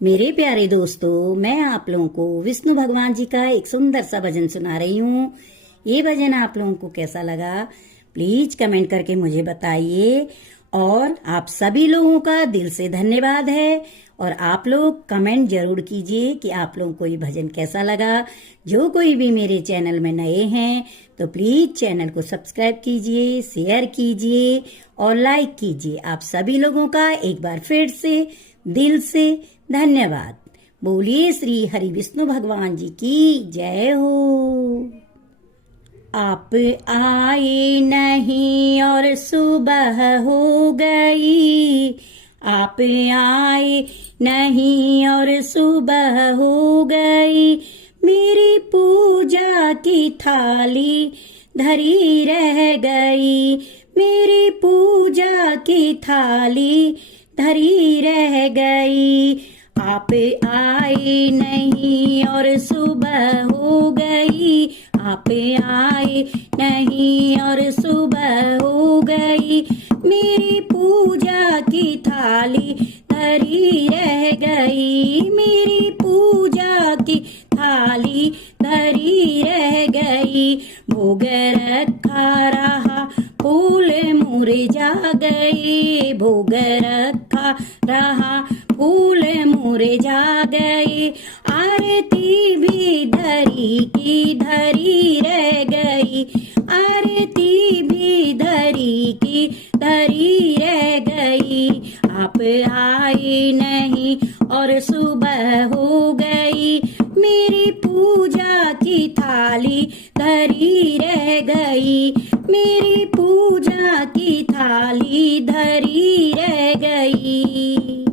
मेरे प्यारे दोस्तों, मैं आप लोगों को विष्णु भगवान जी का एक सुंदर सा भजन सुना रही हूँ। ये भजन आप लोगों को कैसा लगा प्लीज कमेंट करके मुझे बताइए। और आप सभी लोगों का दिल से धन्यवाद है। और आप लोग कमेंट जरूर कीजिए कि आप लोगों को ये भजन कैसा लगा। जो कोई भी मेरे चैनल में नए हैं तो प्लीज चैनल को सब्सक्राइब कीजिए, शेयर कीजिए और लाइक कीजिए। आप सभी लोगों का एक बार फिर से दिल से धन्यवाद। बोलिए श्री हरि विष्णु भगवान जी की जय हो। आप आए नहीं और सुबह हो गई, आप आए नहीं और सुबह हो गई, मेरी पूजा की थाली धरी रह गई, मेरी पूजा की थाली धरी रह गई। आप आए नहीं और सुबह हो गई, आप आए नहीं और सुबह हो गई, मेरी पूजा की थाली धरी रह गई, मेरी पूजा की थाली धरी रह गई। भोग रखा रहा फूल मुरझा गए, भोग रखा रहा फूल मुरझा गए, आरती भी धरी की धरी रह गई, आरती भी धरी की धरी रह गई। आप आए नहीं और सुबह हो गई, मेरी पूजा की थाली धरी रह गई, मेरी पूजा की थाली धरी रह गई।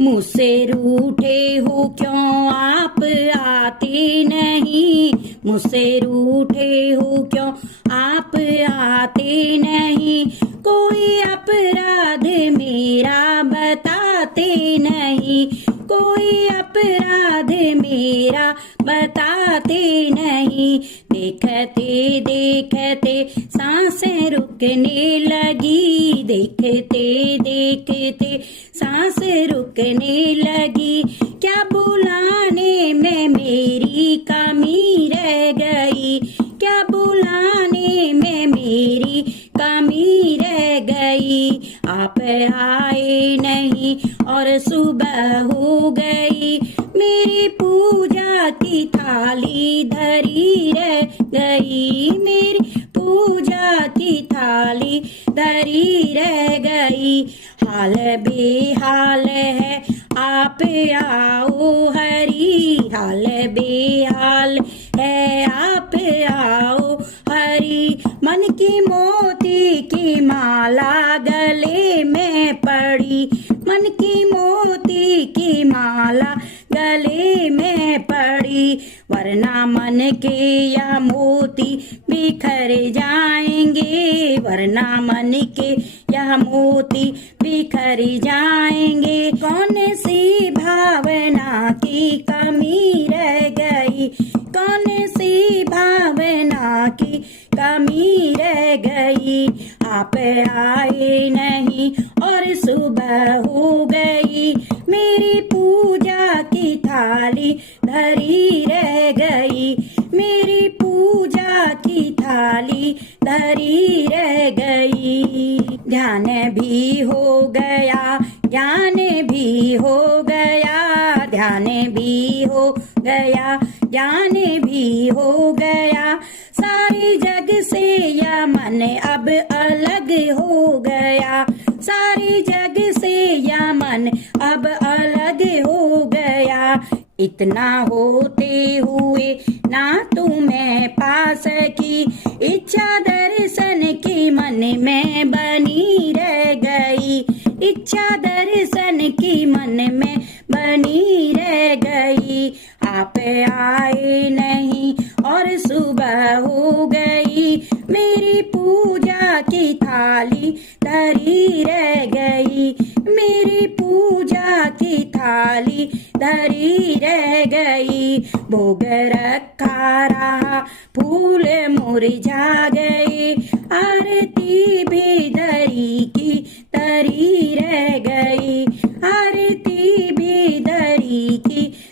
मुझसे रूठे हो क्यों आप आते नहीं, मुझसे रूठे हो क्यों आप आते नहीं, कोई अपराध मेरा बताते नहीं, कोई अपराध मेरा बताते नहीं। देखते देखते सांसें रुकने लगी, देखते देखते सांसें रुकने लगी, क्या बुलाने में मेरी कमी रह गई, क्या बुलाने में मेरी कमी रह गई। आप आए नहीं और सुबह हो गई, मेरी पूजा की थाली धरी रह गई, मेरी पूजा की थाली धरी रह गई। हाल बेहाल है आप आओ हरी, हाल बेहाल है आप आओ हरी, मन की मोती की माला गले में पड़ी, मन की मोती की माला गले में पड़ी, वरना मन के या मोती बिखर जाएंगे, वरना मन के या मोती बिखर जाएंगे। कौन सी भावना की कमी रह गई, कौन सी भावना की कमी रह गई। आप आए नहीं और सुबह हो गई, मेरी पूजा की थाली धरी रह गई, मेरी पूजा की थाली धरी रह गई। ध्यान भी हो गया, ज्ञान भी हो गया, ध्यान भी हो गया, ज्ञान भी हो गया, सारी जग से यह मन अब अलग हो गया, सारी जग से यह मन अब अलग हो गया। इतना होते हुए ना तुम्हें पा सकी, इच्छा दर्शन की मन में बनी रह गई, इच्छा दर्शन की मन में बनी रह गई। आप आए नहीं और सुबह हो गई, मेरी पूजा की थाली धरी रह गई, मेरी पूजा की थाली धरी रह गई। भोग रखा रहा फूल मुरझा गए, आरती भी धरी की धरी रह गई, आरती भी धरी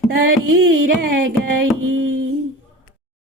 तरी रह गई।